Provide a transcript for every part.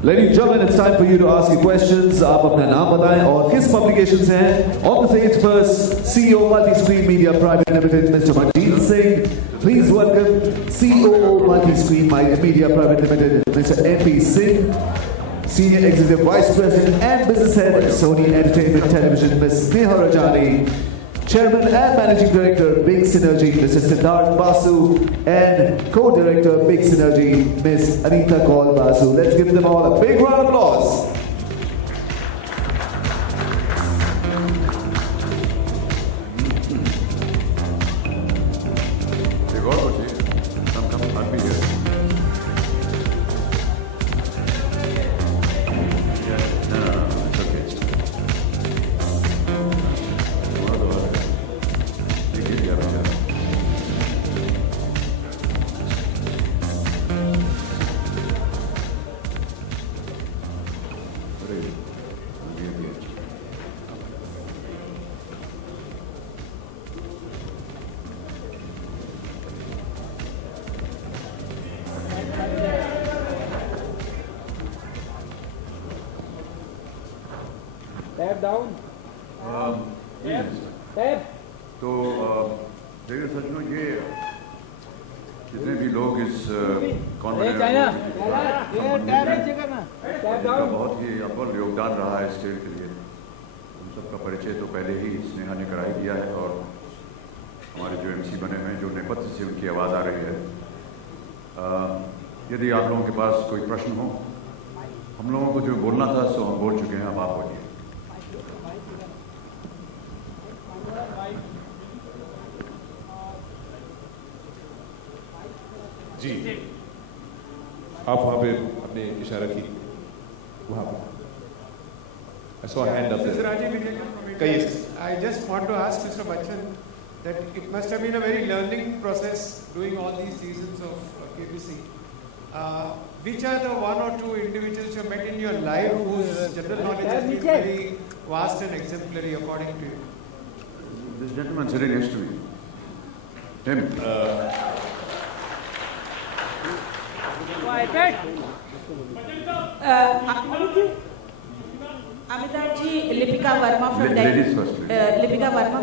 Ladies and gentlemen, it's time for you to ask your questions. आप अपना नाम बताएं और किस publication से हैं. On the stage first, CEO Multi-Screen Media Private Limited, Mr. Manjeet Singh. Please welcome COO Multi-Screen Media Private Limited, Mr. MP Singh. Senior Executive Vice President and Business Head, Sony Entertainment Television, Ms. Sneha Rajani. Chairman and Managing Director, Big Synergy, Mr. Siddharth Basu, and Co-Director, Big Synergy, Ms. Anita Kaul Basu. Let's give them all a big round of applause. Tab down. Tab. तो देखिए सचमुच ये जितने भी लोग इस conference का बहुत ही अव्वल योगदान रहा है स्टेज के लिए। उन सबका परिचय तो पहले ही स्नेहा ने करा ही दिया है और हमारे जो MC बने हुए हैं जो नेपथ्य से उनकी आवाज़ आ रही है। यदि आप लोगों के पास कोई प्रश्न हो, हम लोगों को जो बोलना था सो हम बोल चुके हैं, अब आप बोलिए। जी, आप वहाँ पे अपने इशारा की वहाँ पे। I saw a hand up there. This is Rajiv Vijay from India. I just want to ask Mr. Bachchan that it must have been a very learning process doing all these seasons of KBC. Which are the one or two individuals you met in your life whose general knowledge has been very vast and exemplary according to you? This gentleman sitting next to me. Him. Amitabh ji, Lipika Verma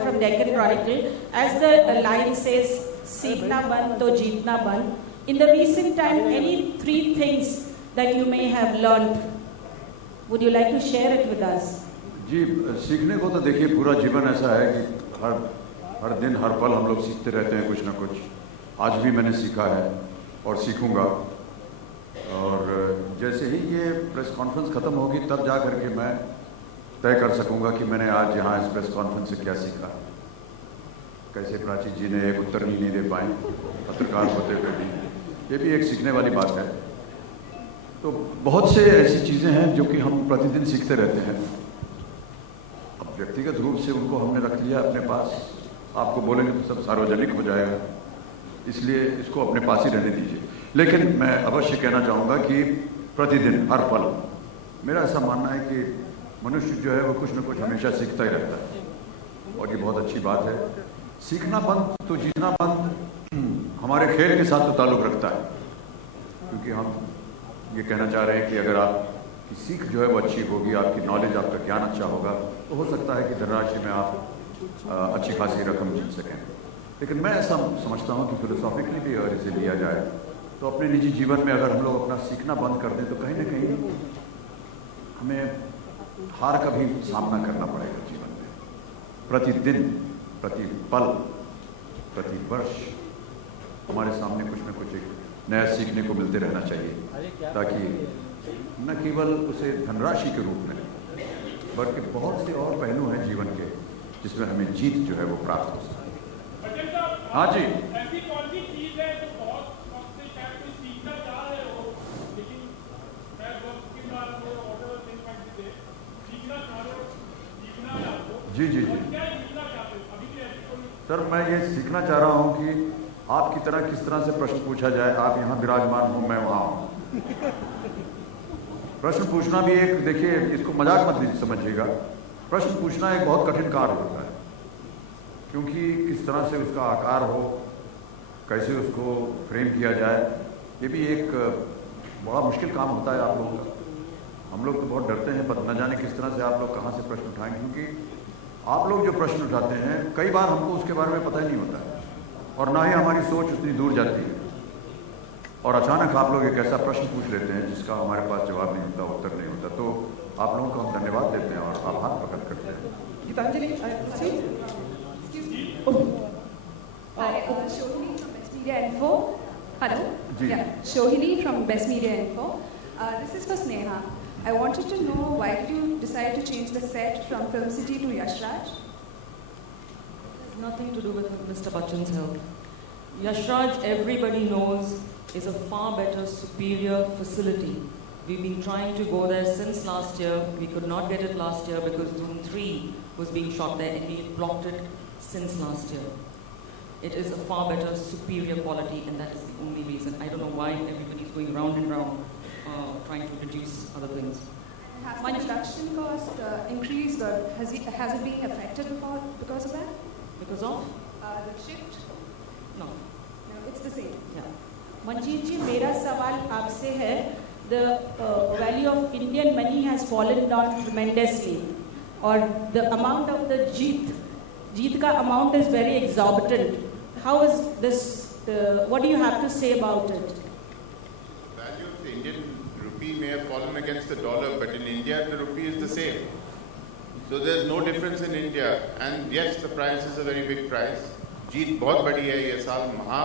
from Deccan Chronicle. As the line says, "Seekhna ban to jeetna ban." In the recent time, any 3 things that you may have learned, would you like to share it with us? जी, सीखने को तो देखिए पूरा जीवन ऐसा है कि हर दिन हर पल हम लोग सीखते रहते हैं कुछ ना कुछ। आज भी मैंने सीखा है और सीखूंगा। और जैसे ही ये प्रेस कॉन्फ्रेंस ख़त्म होगी तब जा करके मैं तय कर सकूंगा कि मैंने आज यहाँ इस प्रेस कॉन्फ्रेंस से क्या सीखा। कैसे प्राची जी ने एक उत्तर नहीं दे पाए पत्रकार होते हुए भी, ये भी एक सीखने वाली बात है। तो बहुत से ऐसी चीज़ें हैं जो कि हम प्रतिदिन सीखते रहते हैं। अब व्यक्तिगत रूप से उनको हमने रख लिया अपने पास, आपको बोलेंगे तो सब सार्वजनिक हो जाएगा, इसलिए इसको अपने पास ही रहने दीजिए। लेकिन मैं अवश्य कहना चाहूँगा कि प्रतिदिन हर पल मेरा ऐसा मानना है कि मनुष्य जो है वो कुछ न कुछ हमेशा सीखता ही रहता है और ये बहुत अच्छी बात है। सीखना बंद तो जीतना बंद हमारे खेल के साथ तो ताल्लुक़ रखता है, क्योंकि हम ये कहना चाह रहे हैं कि अगर आपकी सीख जो है वो अच्छी होगी, आपकी नॉलेज, आपका ज्ञान अच्छा होगा, तो हो सकता है कि धनराशि में आप अच्छी खासी रकम जीत सकें। लेकिन मैं ऐसा समझता हूँ कि फिलोसॉफिकली भी अगर इसे लिया जाए तो अपने निजी जीवन में अगर हम लोग अपना सीखना बंद कर दें तो कहीं ना कहीं हमें हार का भी सामना करना पड़ेगा जीवन में। प्रतिदिन, प्रति पल, प्रति वर्ष हमारे सामने कुछ न कुछ एक नया सीखने को मिलते रहना चाहिए, ताकि न केवल उसे धनराशि के रूप में बल्कि बहुत से और पहलू हैं जीवन के जिसमें हमें जीत जो है वो प्राप्त हो सके। हाँ जी, जी जी जी सर, मैं ये सीखना चाह रहा हूँ कि आपकी तरह किस तरह से प्रश्न पूछा जाए। आप यहाँ विराजमान हूँ, मैं वहाँ हूँ। प्रश्न पूछना भी एक, देखिए इसको मजाक मत समझिएगा, प्रश्न पूछना एक बहुत कठिन कार्य होता है, क्योंकि किस तरह से उसका आकार हो, कैसे उसको फ्रेम किया जाए, ये भी एक बड़ा मुश्किल काम होता है आप लोगों का। हम लोग तो बहुत डरते हैं, पर न जाने किस तरह से आप लोग कहाँ से प्रश्न उठाएंगे, क्योंकि आप लोग जो प्रश्न उठाते हैं कई बार हमको उसके बारे में पता ही नहीं होता है और ना ही हमारी सोच उतनी दूर जाती है, और अचानक आप लोग एक ऐसा प्रश्न पूछ लेते हैं जिसका हमारे पास जवाब नहीं होता, उत्तर नहीं होता, तो आप लोगों को हम धन्यवाद देते हैं और आभार प्रकट करते हैं। Gitanjali, Hi, Shohini from Best Media Info. Hello. Ji. Yeah, Shohini from Best Media Info. This is for Sneha. I wanted to know why did you decide to change the set from Film City to Yash Raj? It has nothing to do with Mr. Bachchan's health. Yash Raj, everybody knows, is a far better, superior facility. We've been trying to go there since last year. We could not get it last year because Zoom 3 was being shot there and we had blocked it since last year. It is a far better, superior quality, and that is the only reason. I don't know why everybody's going round and round trying to reduce other things. Has the production cost increased or has it been affected because of that? Because of? The shift? No. No, it's the same. Yeah. Manjeet जी, मेरा सवाल आपसे है, the value of Indian money has fallen down tremendously, or the amount of the जीत का amount is very exorbitant. How is this? What do you have to say about it? The value of the Indian rupee may have fallen against the dollar, but in India the rupee is the same. So there's no difference in India. And yes, the price is a very big price. जीत बहुत बड़ी है, ये साल महा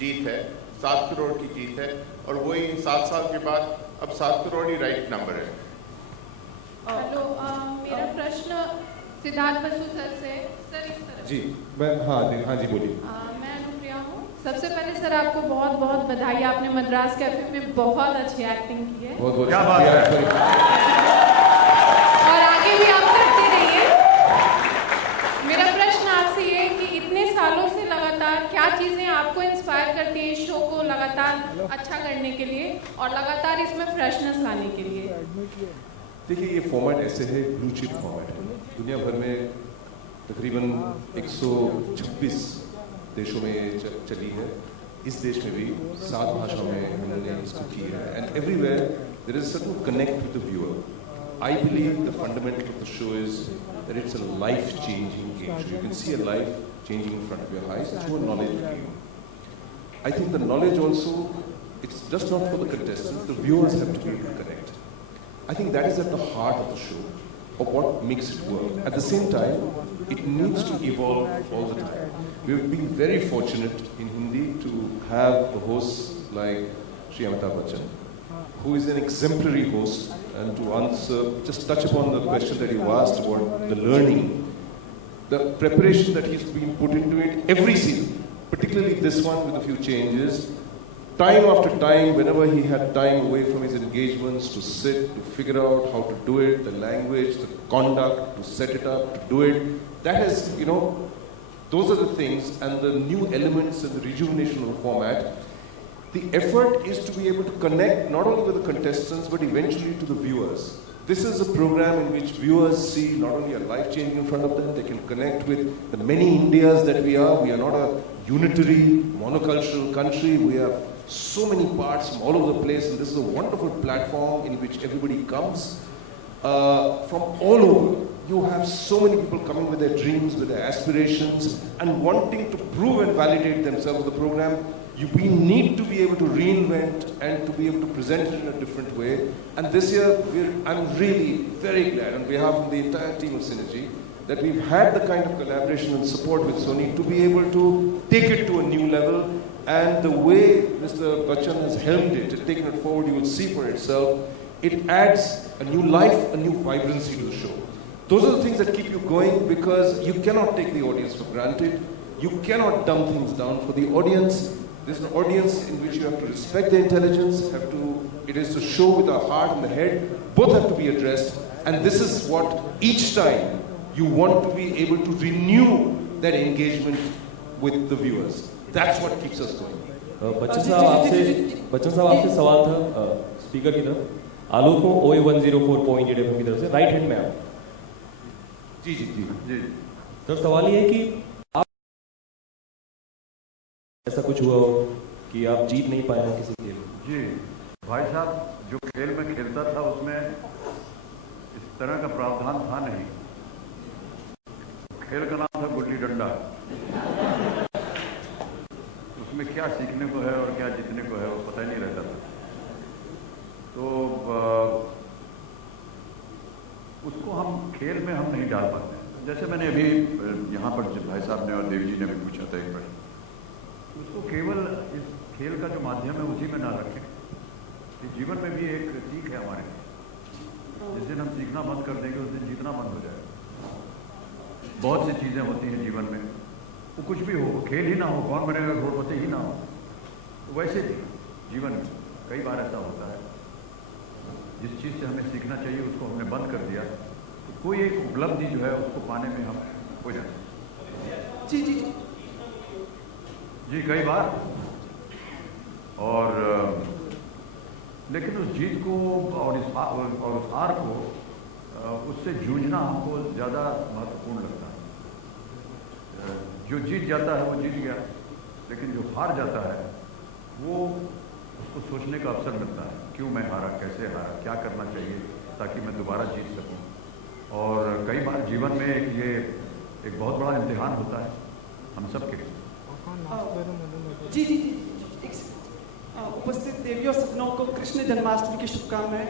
जीत है, 7 करोड़ की जीत है, और वही 7 साल के बाद अब 7 करोड़ ही राइट नंबर है। हेलो, मेरा प्रश्न सिद्धार्थ बसु सर से। सर इस तरफ जी, मैं हाँ जी बोलिए। मैं अनुप्रिया हूँ। सबसे पहले सर आपको बहुत बहुत बधाई, आपने मद्रास कैफे में बहुत अच्छी एक्टिंग की है। बहुत बहुत शुक्रिया। और आगे भी आप करते रहिए। मेरा प्रश्न आपसे ये है कि इतने सालों से लगातार क्या चीज़ें आपको इंस्पायर करती हैं इस शो को लगातार अच्छा करने के लिए और लगातार इसमें फ्रेशनेस लाने के लिए? देखिए, ये फॉर्मेट ऐसे है, ब्लू चिप फॉर्मेट है। दुनिया भर में तकरीबन 126 देशों में ये चली है। इस देश में भी 7 भाषाओं में हमने इसको की है, and everywhere there is certain connect with the viewer. I believe the fundamental of the show is that it's a life changing game. You can see a life changing in front of your eyes through a knowledge game. I think the knowledge also, it's just not for the contestants, the viewers have to be able to connect. I think that is at the heart of the show, of what makes it work. At the same time, it needs to evolve all the time. We've been very fortunate in Hindi to have the hosts like Shri Amitabh Bachchan, who is an exemplary host, and to answer, just touch upon the question that you asked about the learning, the preparation that he's been put into it every season, particularly this one with a few changes, time after time, whenever he had time away from his engagements to sit, to figure out how to do it, the language, the conduct, to set it up, to do it, that has, those are the things, and the new elements and the rejuvenation of the format. The effort is to be able to connect not only with the contestants, but eventually to the viewers. This is a program in which viewers see not only a life change in front of them, they can connect with the many Indias that we are. We are not a unitary, monocultural country. We have so many parts from all over the place, and this is a wonderful platform in which everybody comes from all over. You have so many people coming with their dreams, with their aspirations, and wanting to prove and validate themselves with the program. We need to be able to reinvent and to be able to present it in a different way. And this year, I'm really very glad on behalf of the entire team of Synergy that we've had the kind of collaboration and support with Sony to be able to take it to a new level. And the way Mr. Bachchan has helmed it and taken it forward, you will see for itself, it adds a new life, a new vibrancy to the show. Those are the things that keep you going, because you cannot take the audience for granted. You cannot dumb things down for the audience. There's an audience in which you have to respect their intelligence, it is to show with our heart and the head, both have to be addressed, and this is what each time you want to be able to renew that engagement with the viewers. That's what keeps us going. Bachchan साहब आपसे सवाल था speaker की तरफ, आलोक को OA104.8 की तरफ से, राइट हैंड में आप। जी जी जी जी सर, सवाल ये है कि ऐसा कुछ हुआ हो कि आप जीत नहीं पाए हैं किसी खेल में? जी भाई साहब, जो खेल में खेलता था उसमें खेल का नाम था गुल्ली डंडा। उसमें क्या सीखने को है और क्या जीतने को है वो पता ही नहीं रहता था। तो उसको हम खेल में हम नहीं डाल पाते। जैसे मैंने अभी यहाँ पर भाई साहब ने और देव जी ने भी पूछा था एक प्रश्न, उसको केवल इस खेल का जो माध्यम है उसी में ना रखें। कि जीवन में भी एक सीख है हमारे, जिस दिन हम सीखना बंद कर देंगे उस दिन जीतना बंद हो जाएगा। बहुत सी चीज़ें होती हैं जीवन में, वो कुछ भी हो, खेल ही ना हो, कौन बनेगा करोड़पति ही ना हो, तो वैसे भी जीवन में कई बार ऐसा होता है जिस चीज़ से हमें सीखना चाहिए उसको हमने बंद कर दिया, तो कोई एक उपलब्धि जो है उसको पाने में हम हो जाते हैं। जी जी जी कई बार। और लेकिन उस जीत को और उस हार को उससे जूझना हमको ज़्यादा महत्वपूर्ण लगता है। जो जीत जाता है वो जीत गया, लेकिन जो हार जाता है वो उसको सोचने का अवसर मिलता है, क्यों मैं हारा, कैसे हारा, क्या करना चाहिए ताकि मैं दोबारा जीत सकूं। और कई बार जीवन में ये एक बहुत बड़ा इम्तिहान होता है हम सब के। जी जी जी उपस्थित देवियों सपनों को कृष्ण जन्माष्टमी की शुभकामनाएं।